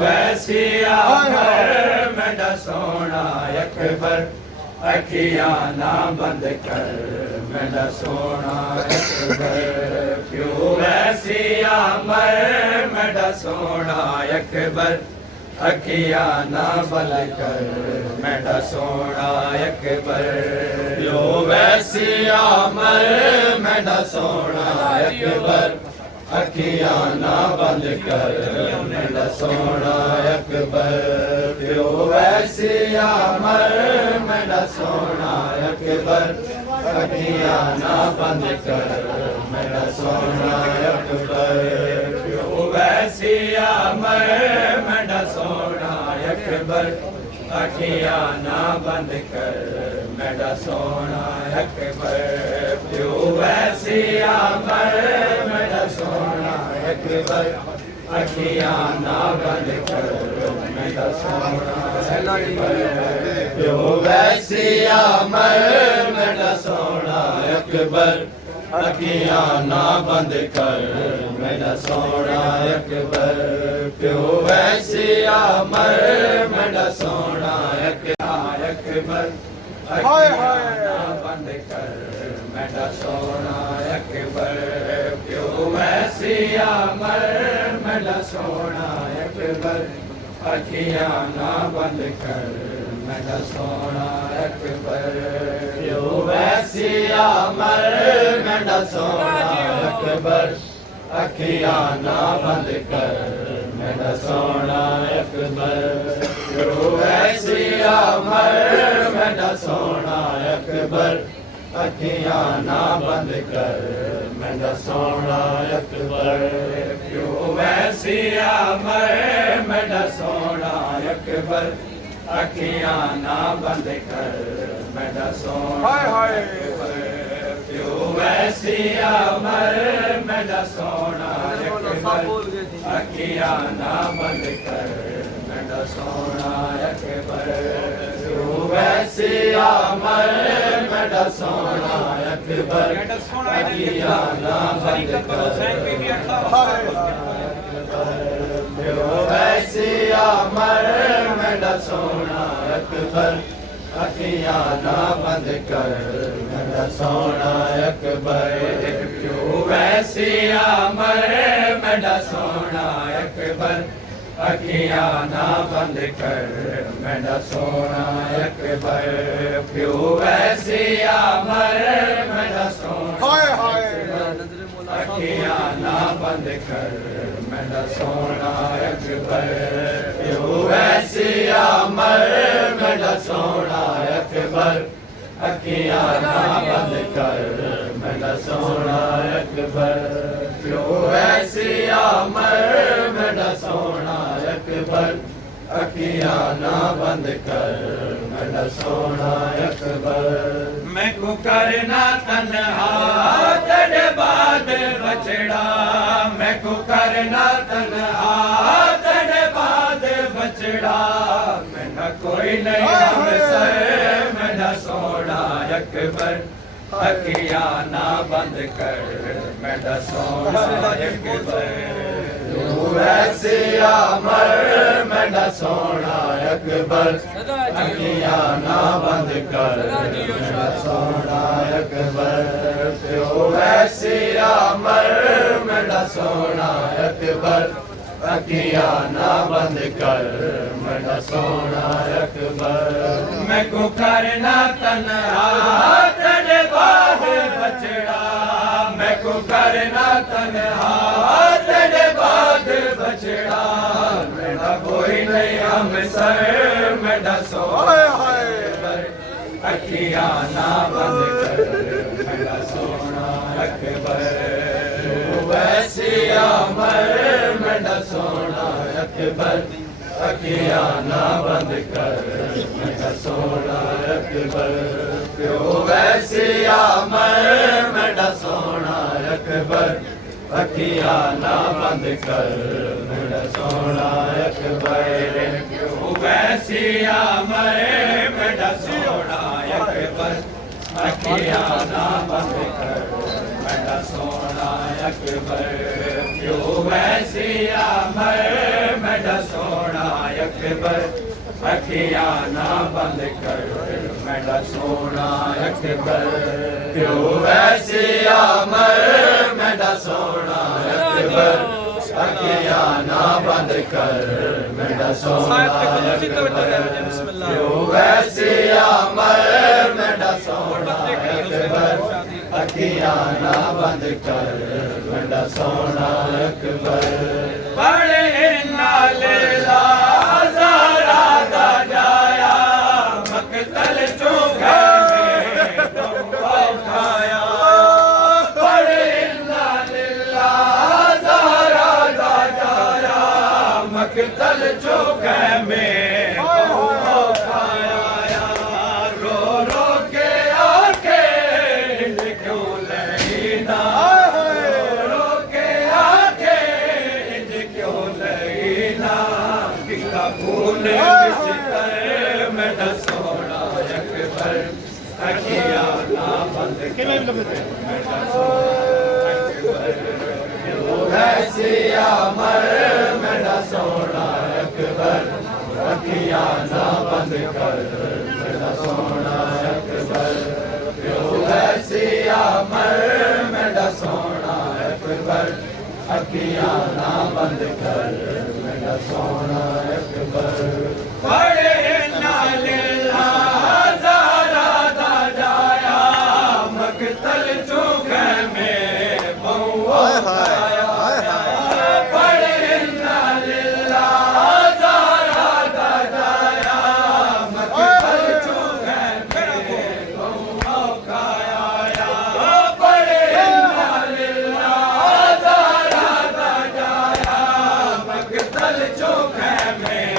वैसिया मेरा सोना अकबर अखियां ना बंद कर मेरा सोना अकबर क्यों वैसिया मेरा सोना अकबर अखियां ना बंद कर मेरा सोना अकबर क्यों वैसिया मेरा सोना अकबर अखियां ना बंद कर मेरा सोना अकबर क्यों वैसिया मेरा सोना अकबर अखियां ना बंद कर मेरा सोना अकबर क्यों वैसिया मेरा सोना अकबर अखियां ना बंद कर मेरा सोना अकबर क्यों वैसिया मेरा सोना अकबर अखियां ना बंद कर मेरा सोना अकबर क्यों वैसिया मेरा सोना अकबर अखियां ना बंद कर मेरा सोना अकबर क्यों वैसिया मेरा सोना अकबर अखियां ना बंद कर मेरा सोना अकबर क्यों वैसिया मेरा सोना अकबर अखियां ना बंद कर मेरा सोना अकबर क्यों वैसिया मेरा सोना अकबर अखियां ना बंद कर मेरा सोना अकबर क्यों वैसिया मेरा सोना अकबर अखियां ना बंद कर मेरा सोना अकबर क्यों वैसिया मेरा सोना अकबर अखियां ना बंद कर मेरा सोना अकबर क्यों वैसिया मेरा सोना अकबर अखियां ना बंद कर मेरा सोना अकबर क्यों वैसिया मेरा सोना अकबर अखियां ना बंद कर क्यों वैसिया मेरा सोना अकबर अखियां ना बंद कर मेरा सोना अकबर क्यों वैसिया मेरा सोना अकबर अखियां ना बंद कर मेरा सोना अकबर क्यों वैसिया मेरा सोना अखियां ना बंद कर मेरा सोना अकबर क्यों वैसिया मेरा सोना अकबर अखियां ना बंद कर मेरा सोना अकबर क्यों वैसिया मेरा सोना अकबर अखियां ना बंद कर मेरा सोना अकबर मैं को करना तन्हा तेरे बाद बछड़ा मैं को करना तन्हा तेरे बाद बछड़ा मेरा कोई नहीं हमसे मेरा सोना अकबर अखियां ना बंद कर मेरा सोना अकबर वैसिया मेरा सोना अकबर अखियां ना बंद कर मेरा सोना अकबर क्यों वैसिया मेरा सोना अकबर अखियां ना बंद कर मेरा सोना अकबर मैं को करना तन्हा तेरे बाद बछड़ा मैं को करना तन्हा तेरे बाद बछड़ा मेरा कोई नहीं हमसे मेरा सोना अकबर अखियां ना बंद कर मेरा सोना अकबर वैसिया मेरा सोना अकबर अखियां ना बंद कर मेरा सोना अकबर क्यों वैसिया मेरा सोना अकबर अखियां ना बंद कर मेरा सोना अकबर क्यों वैसिया मेरा सोना अकबर अखियां ना बंद कर मेरा सोना अकबर प्यो वैसिया मर मेरा सोना अकबर अखियां ना बंद कर मेरा सोना अकबर प्यो वैसिया मर मेरा सोना अकबर अखियां ना बंद कर मेरा सोना अकबर प्यो वैसिया मर मेरा सोना अकबर अखियां ना बंद कर मेरा सोना अकबर बड़े नाले ज़ारा दा जाया मकतल चुगा खाया बड़े नाले ज़ारा दा जाया मकतल चुगा में मेरा सोना अकबर अखियां ना बंद वैसिया मर मेरा सोना अकबर अखियां ना बंद कर मेरा सोना अकबर वैसिया मर मेरा सोना अकबर अखियां ना बंद कर मेरा सोना अकबर बड़े नाले ज़ारा दा जाया मकतल चुगे में बउआ खाया बड़े नाले ज़ारा दा जाया मकतल चुगे में बउआ खाया बड़े नाले ज़ारा दा जाया मकतल चुगे में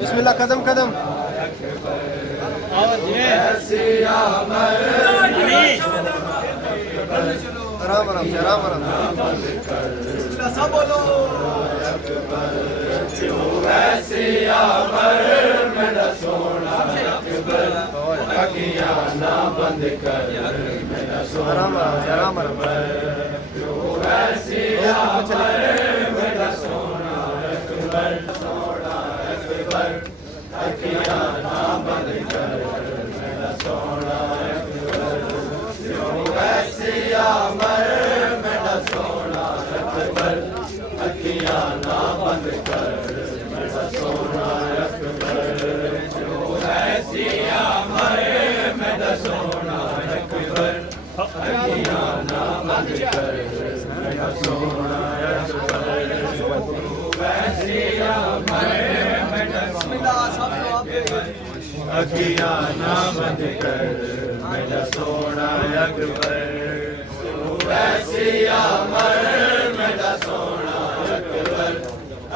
बिस्मिल्लाह कदम कदम आराम आराम से आराम आराम सब बोलो वैसिया मर मेरा सोना अकबर अखियां ना बंद कर मेरा सोना आराम आराम से आराम आराम वैसिया मर मेरा सोना अकबर सोना अकबर अखियां ना बंद कर मेरा सोना अकबर वैसिया मर मेरा सोना अकबर अखियां ना बंद कर मेरा सोना अकबर वैसिया मर मेरा सोना अकबर अखियां ना बंद कर मेरा सोना अकबर वैसिया मर मेरा अखियां ना बंद कर मेरा सोना अकबर वैसिया मर मेरा सोना अकबर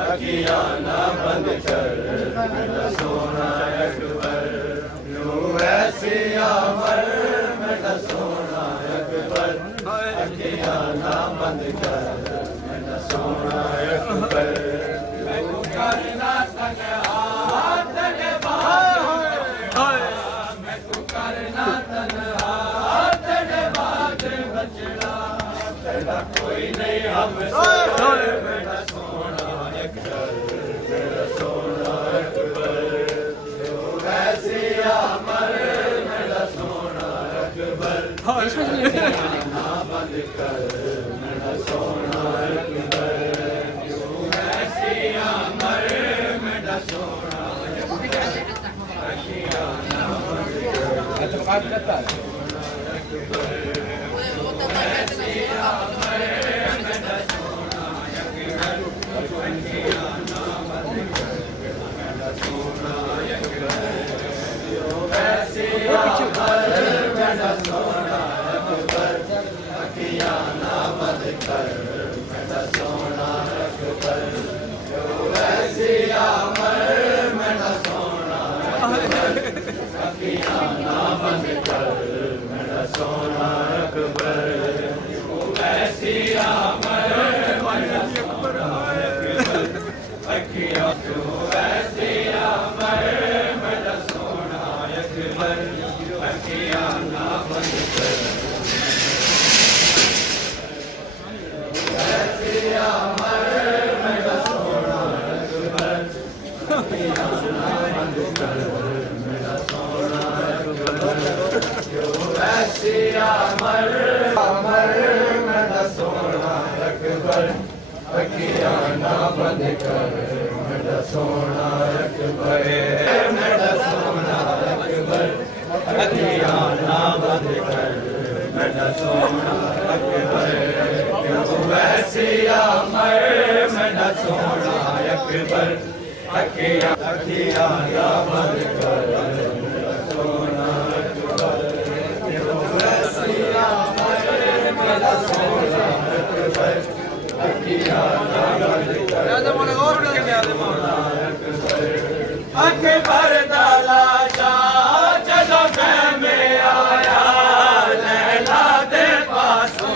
अखियां ना बंद कर मेरा सोना अकबर वैसिया मर मेरा सोना अकबर अखियां ना बंद कर मेरा सोना अकबर करना तन्हा तेरे मैं तू करना तन्हा तेरे बाद बचना तेरा कोई नहीं हमसे मेरा सोना अकबर मेरा सोना अकबर वैसिया मर मेरा सोना अकबर ना बंद कर मेरा सोना अकबर वैसिया मर मेरा सोना अखियां ना बंद कर बंद कर अखियां क्यों ऐसी अमर मेरा सोना अकबर अखियां ना बंद कर ऐसी अमर मेरा सोना अकबर अखियां ना बंद कर मेरा सोना अकबर क्यों ऐसी अमर अमर मेरा सोना अकबर अखियां ना बंद कर मेरा सोना अकबर मेरा सोना अकबर अखियां ना बंद कर मेरा सोना अकबर क्यों ऐसी अमर मेरा सोना अकबर अखियां अखियां ना बंद कर मेरा सोना अकबर क्यों ऐसी अमर मेरा सोना अकबर अखियां ना बंद कर अकबर दा लाशा जदों ख़ैमे आया लैला दे पासों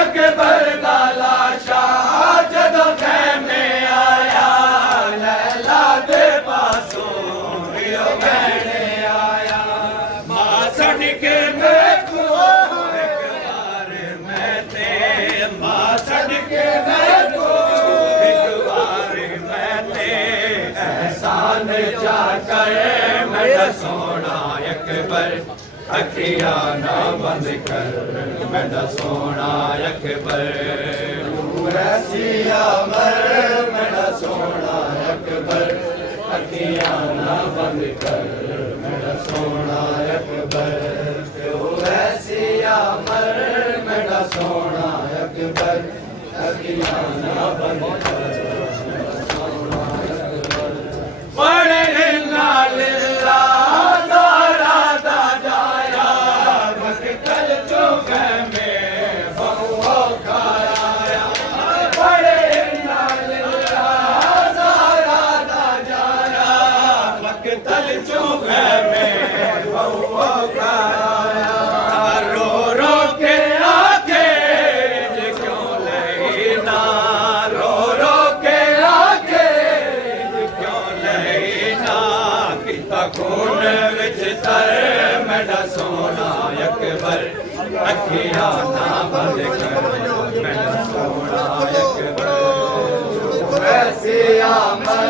अकबर दा लाशा जदों ख़ैमे आया लैला दे पासों कहने आया मां छड़ के देखो एक बार मैं ते मां छड़ के देखो एहसान जा कर मेरा सोना अकबर अखियां ना बंद कर मेरा सोना अकबर ऐसी अमर मेरा सोना अकबर अखियां ना बंद कर मेरा सोना अकबर ऐसी अमर मेरा सोना अकबर अखियां ना बंद कर बड़े लालिल्ला दारा दा जाया मकतल चुके में बहुओ खाया बड़े लालिल्ला दारा दा जाया मकतल चुके में बहुओ खाया रो रो के आके क्यों लेना रो रो के आके खून विच तर मेरा सोना अकबर अखियां ना बंद कर मेरा सोना अकबर ऐसी अमर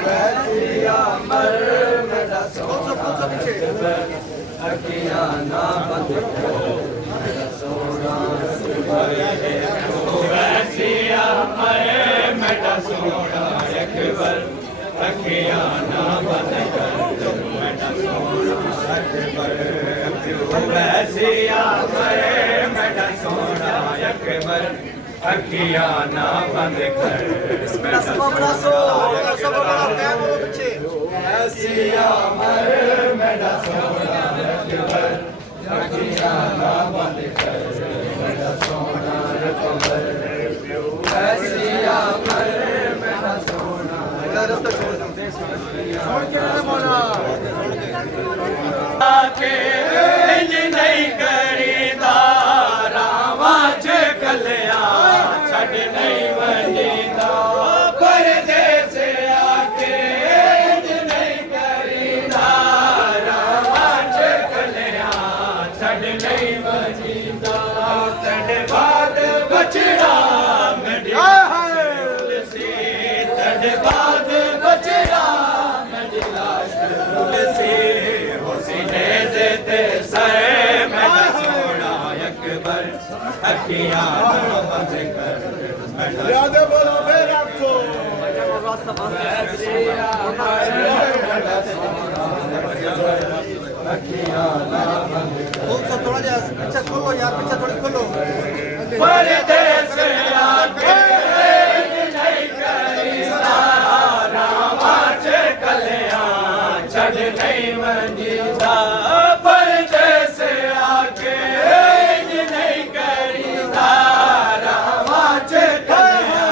ऐसी अमर मेरा सोना अकबर अखियां ना बंद कर मेरा सोना ऐसी अमर मेरा सोना अकबर अखियां ना बंद कर मेरा सोना अकबर ऐसी अमर मेरा सोना अकबर अखियां ना बंद कर ऐसी अमर मेरा सोना अकबर अखियां ना बंद कर मेरा सोना अकबर ऐसी अमर मेरा सोना के इंज नहीं करीदा रावा च कलिया छड़ नहीं वंजीदा परदेस आके इंज नहीं करीदा रावा च कलिया छड़ नहीं वंजीदा तेरे बाद बचड़ा मेरी तुलसी तेरे बाद बचड़ा मेरी लाश तुलसी हुस्ने देते सर मेरा सोना अकबर अखियां ना बंद कर यादें बोलो फिर आपको अखियां ना बंद कर थोड़ा जा पीछे खोलो यार पीछे थोड़ी खोलो परदेस आके नहीं करीदा रावा च कलिया छड़ नहीं वंजीदा परदेस आके नहीं करीदा रावा च कलिया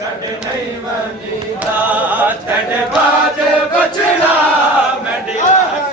छड़ नहीं वंजीदा तेरे बाद बचड़ा मेरी लाश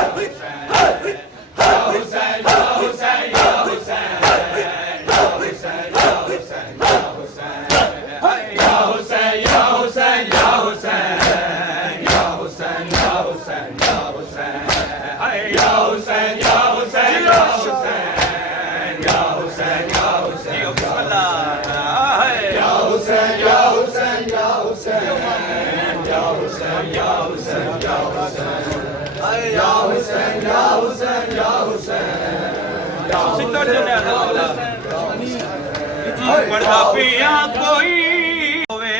हुसैन या हुसैन हाय या हुसैन या हुसैन या हुसैन या हुसैन या हुसैन या हुसैन या हुसैन या हुसैन या हुसैन या हुसैन या हुसैन या हुसैन या हुसैन या हुसैन पढ़दा पिया कोई होवे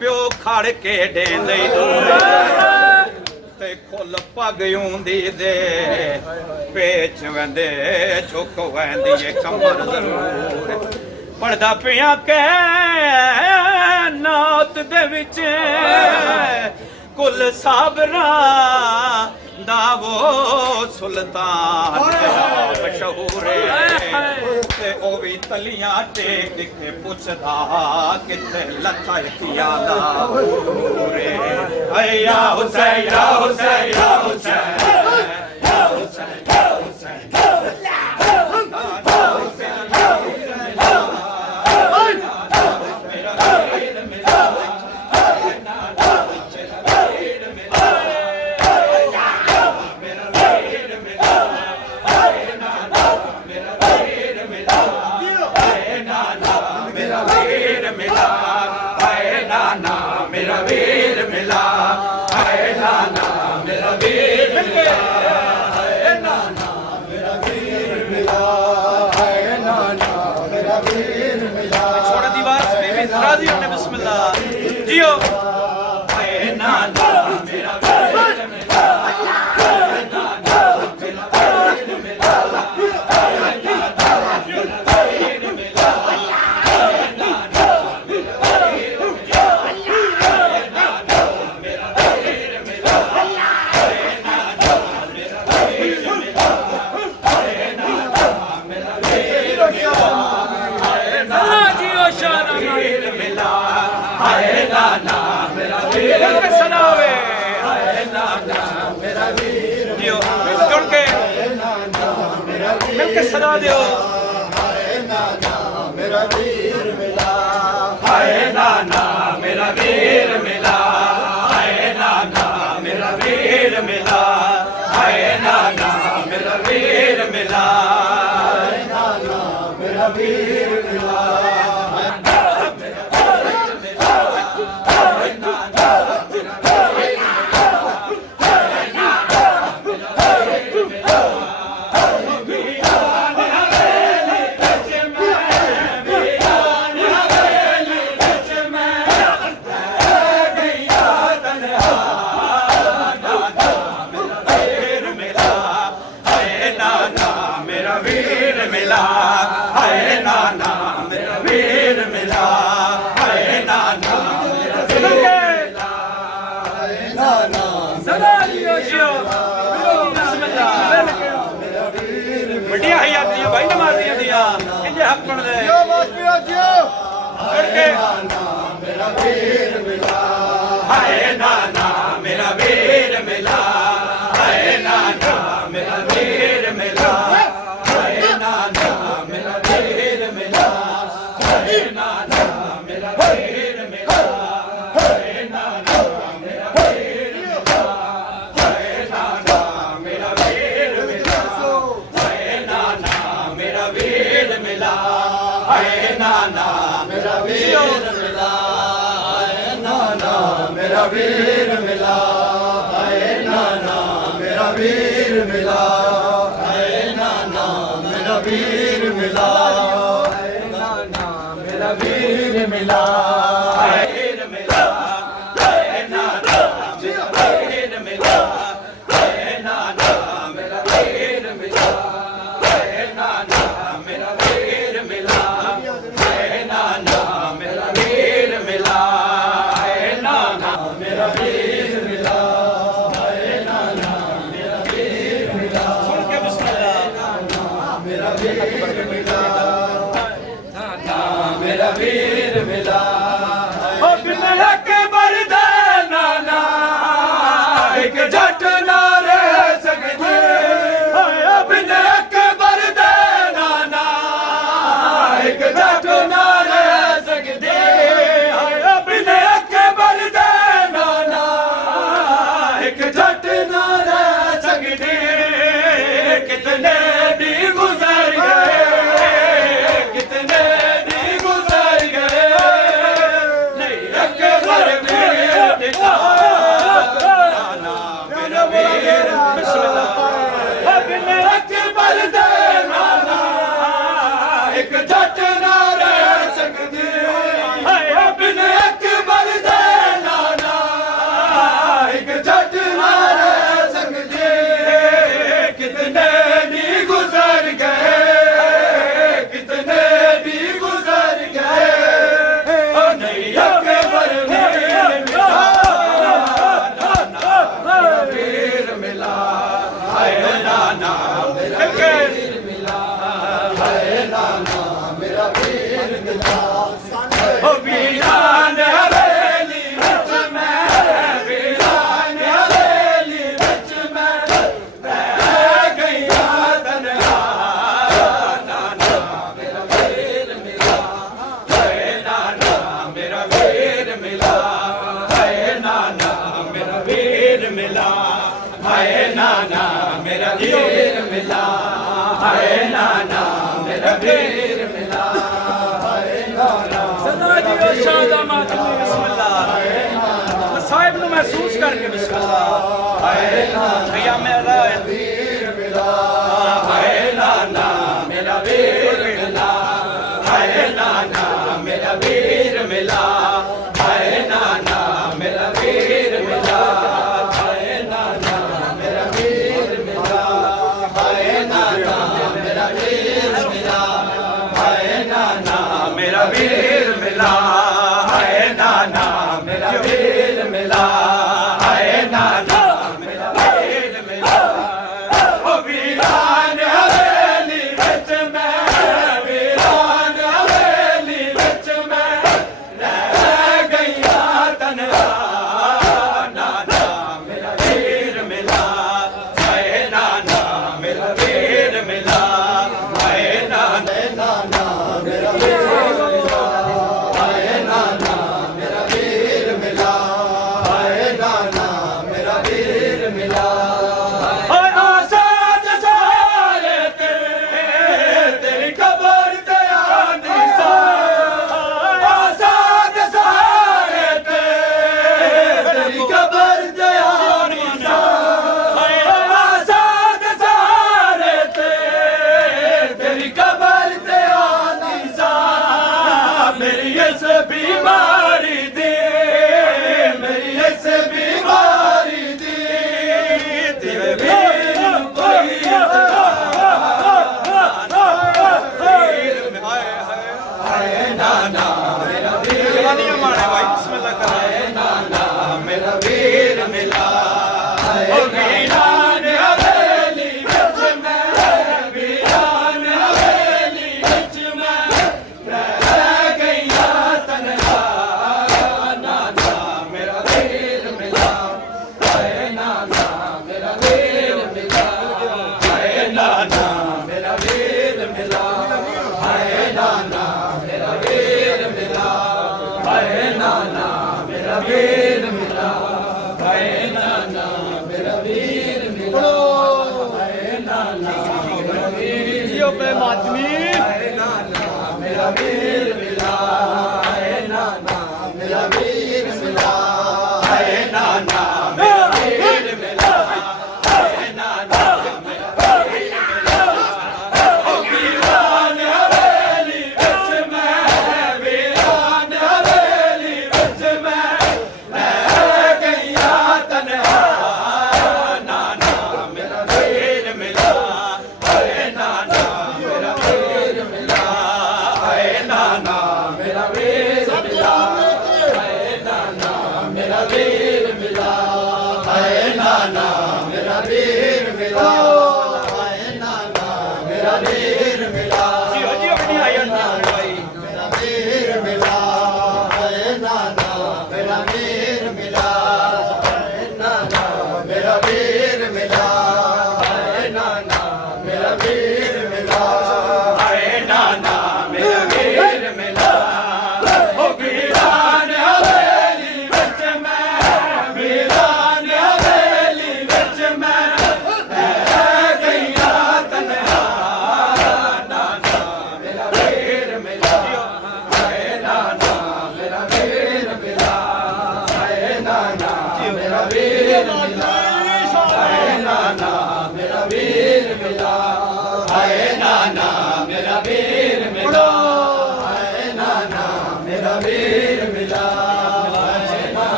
प्यो खड़ के डेंदे ते खुल पग ऊंदी दे पेच वेंदे झुक वेंदी कमर जरूर पढ़दा पिया के नात दे विच कुल साबरा दावो सुल्तान मशहूर ते ओ भी तलियां टेक के पुछदा किथे लथा किया दा रे या हुसैन या हुसैन या हुसैन या हुसैन या हुसैन छोड़ा दीवार से राजी होने बिस्मिल्लाह जियो हाय नाना मेरा वीर मिला हाय नाना मेरा वीर मिला हाय नाना मेरा वीर मिला हाय नाना मेरा वीर मिला हाय नाना मेरा वीर मिला हाय नाना मेरा वीर मिला हाय नाना मेरा वीर मिला हाय नाना मेरा वीर सनावे हाय नाना मेरा वीर दियो जुड़ के मिल के सना दियो हाय नाना मेरा वीर मिला हाय नाना मेरा वीर मिला हाय नाना मेरा वीर मिला हाय नाना मेरा वीर मिला हाय नाना मेरा वीर मिला बड़िया हयातियां भाई नमाजियां दिया इंजे हक बन दे जियो बात पिया जियो करके मेरा वीर मिला हाय नाना मेरा वीर मिला हाय नाना मेरा वीर मिला हाय नाना मेरा वीर मिला हाय नाना मेरा वीर मिला हाय नाना मेरा वीर मिला हाय नाना मेरा वीर मिला हाय नाना मेरा वीर मिला हाय नाना मेरा वीर मिला हाय नाना मेरा वीर मिला हाय नाना मेरा वीर मिला हाय नाना मेरा वीर मिला हाय नाना मेरा वीर मिला वीर मिला हाय नाना मेरा वीर मिला हाय नाना मेरा वीर मिला हाय नाना मेरा वीर मिला हाय नाना मेरा वीर मिला हाय नाना मेरा वीर मिला हाय नाना मेरा वीर मिला सुन के बिस्मिल्लाह मेरा वीर मिला मेरा वीर मिला बिन अकबर दे नाना एक जट ना रह सकदी बिन अकबर दे नाना एक जट ना रह सकदी कितने भी गुजर गए कितने भी गुजर गए ओ नहीं अकबर वीर मिला हाय नाना मेरा वीर मिला हाय नाना मेरा वीर मिला ओ वीरान हवेली विच मैं वीरान हवेली विच मैं रह गईया तन्हा नाना मेरा वीर मिला हाय नाना मेरा वीर मिला हाय नाना मेरा वीर मिला हाय नाना मेरा वीर मिला हाय नाना मेरा वीर मिला हाय नाना सदा दियो शाहजहां बिस्मिल्लाह साहिब नु महसूस करके बिस्मिल्लाह हाय नाना भैया मेरा वीर मिला हाय नाना मेरा वीर मिला हाय नाना मेरा वीर मिला हाय नाना मेरा वीर मिला हाय नाना मेरा वीर मिला हाय नाना मेरा वीर मिला हाय नाना मेरा वीर मिला हाय नाना मेरा वीर मिला हाय नाना मेरा वीर मिला ओ वीरान हवेली विच मैं वीरान हवेली विच मैं रह गईया तन्हा नाना मेरा वीर मिला हाय नाना मेरा वीर मिला हाय नाना मेरा वीर मिला हाय नाना मेरा वीर मिला हाय नाना मेरा वीर मिला हाय आसाद सारे तेरी कबर ते आंदी सा आसाद सारे तेरी कबर ते आंदी सा आसाद सारे तेरी कबर ते आंदी सा मेरी इस बीमारी दी मेरी इस बीमारी दी तेरे वीर नूं कोई हाय नाना मेरा वीर जवानी माने भाई बिस्मिल्लाह कर हाय नाना मेरा वीर मिला ओ वीरान हवेली विच मैं वीरान हवेली विच मैं रह गईया तन्हा नाना मेरा वीर मिला हाय नाना मेरा वीर मिला हाय नाना मेरा वीर मिला हाय नाना मेरा वीर मिला हाय नाना मेरा वीर मिला हाय नाना मेरा वीर मिला हाय नाना मेरा वीर जियो पे मातमी हाय नाना मेरा वीर मिला हाय नाना मेरा वीर मिला हाय नाना मेरा वीर मिला हाय नाना मेरा वीर मिला ओ वीरान हवेली विच मैं वीरान हवेली विच मैं रह गईया तन्हा नाना मेरा वीर मिला हाय नाना मेरा वीर मिला हाय नाना मेरा वीर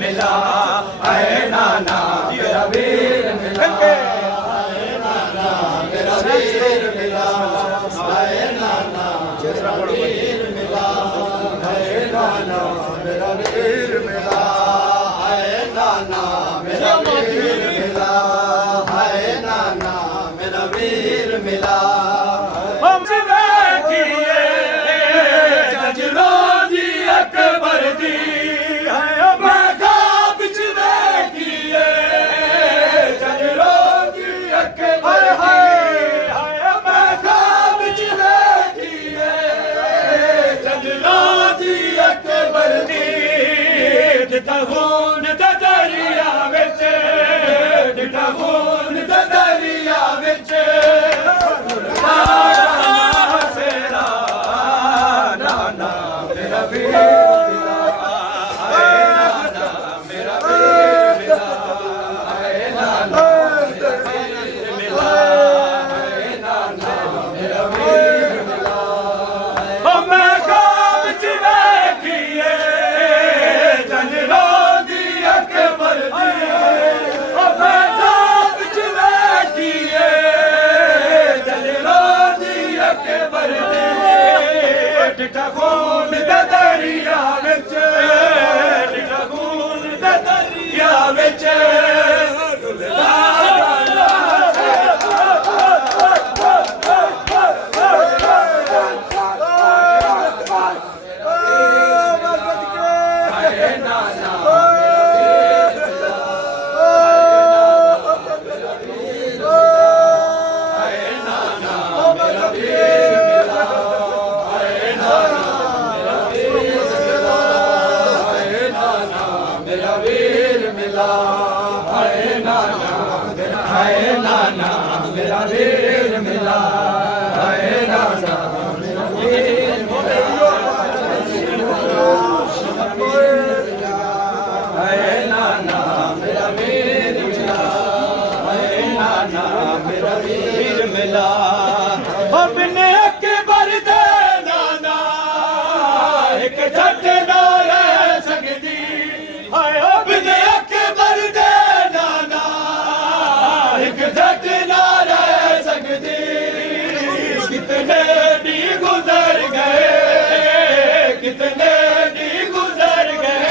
मिला है नाना मेरा वीर मिला मेरा वीर मिला है नाना मेरा वीर मिला है नाना मेरा वीर मिला है नाना मेरा वीर मिला है नाना मेरा वीर मिला हम देखिए जजरों दी अकबर दी है मैं खाब च देखिए जजरों दी अकबर दी है मैं खाब च देखिए जजरों दी अकबर दी दिता खून दा दरिया विच दिता खून दा दरिया विच डिठा खून दा दरिया विच डिठा खून दा दरिया विच अपने अकबर दे नाना एक झट ना रह सकदी हाय अपने अकबर दे नाना एक झट ना रह सकदी कितने दी गुजर गए कितने दी गुजर गए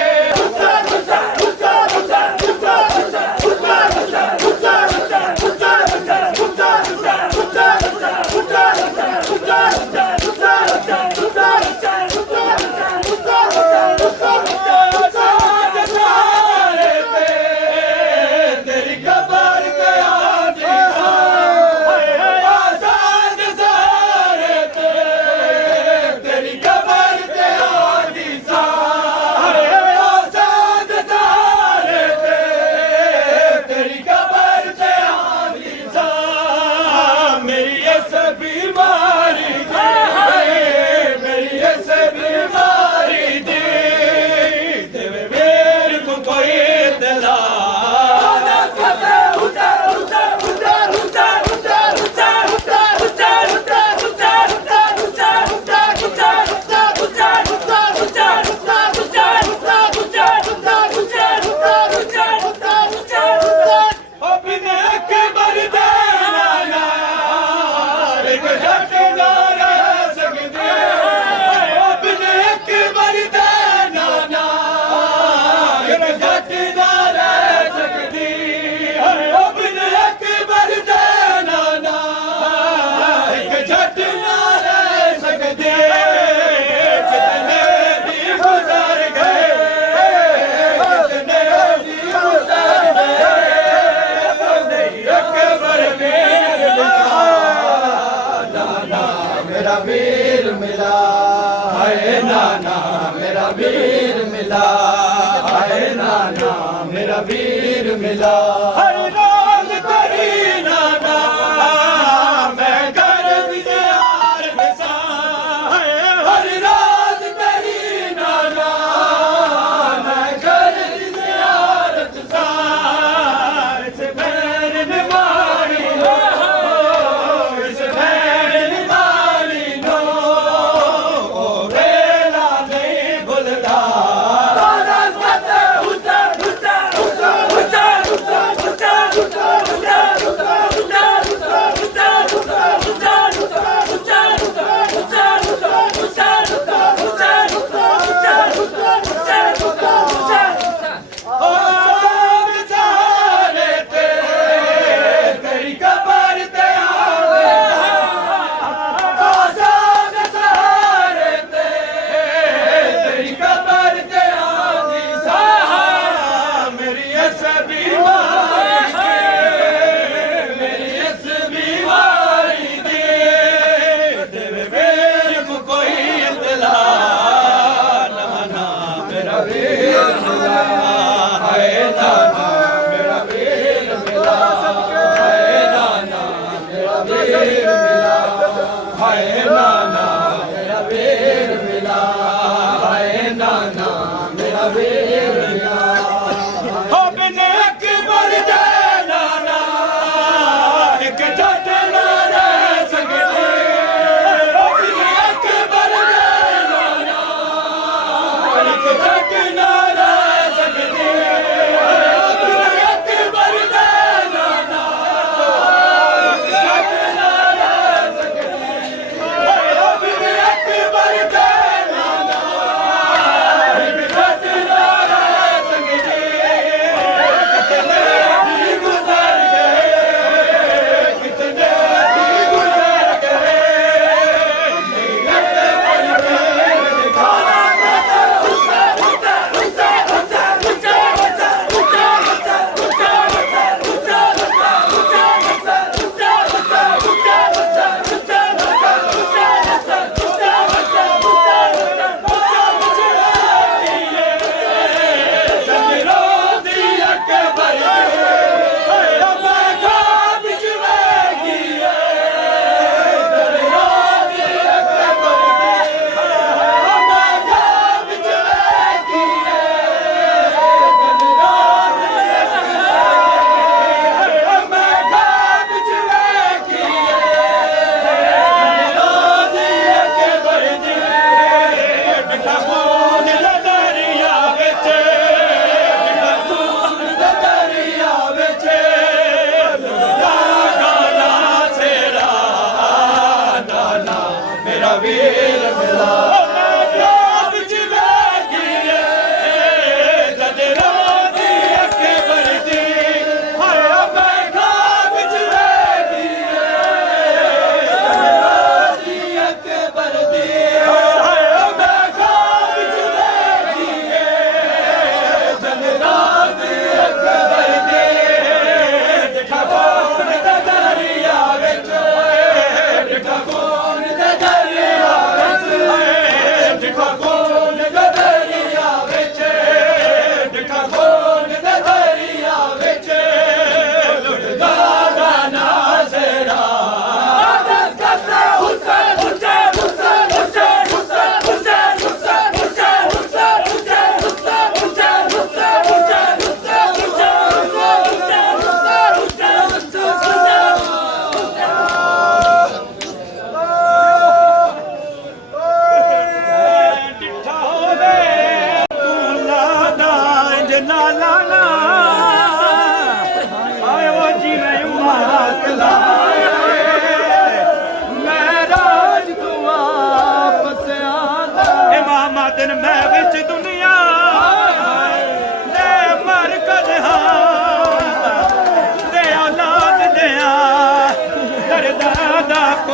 मेरा वीर मिला है नाना मेरा वीर मिला है नाना मेरा वीर मिला हर रोज तेरी नाना मैं घर विचार बसा हर रोज तेरी नाना मैं घर विचार बसा इस बैर निवारी हो इस बैर निवारी नो ओ रेला नहीं भुलदा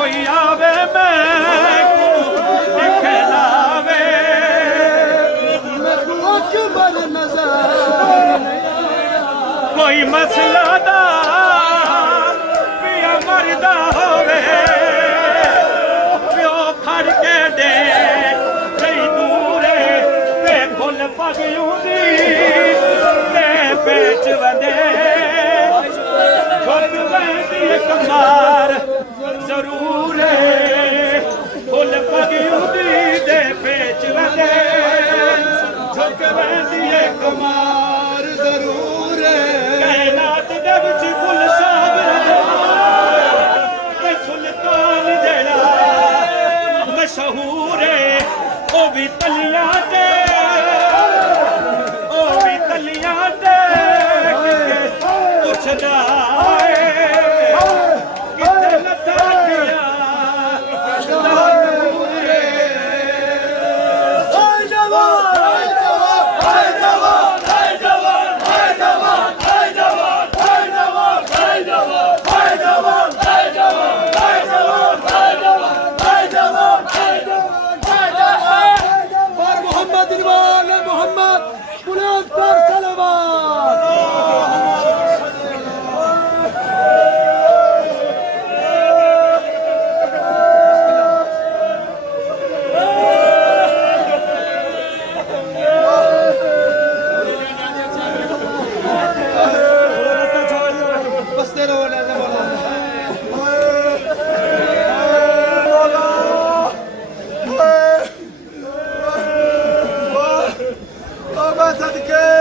कोई आवे मैं दिखलावे अकबर नजर कोई मसला दा पिया मरदा होवे प्यो खड़ के दे कई दूरे ते फुल पगियूं दी ते बेच वंदे झुक वंदी कमार जरूर फुल पगियूं दी ते बेच वंदे झुक वंदी कमार जरूर कायनात दे विच गुल सागर ते सुल्तान जेड़ा मशहूर है ओ भी तलियां ते पुछदा किथे लथा किया सदके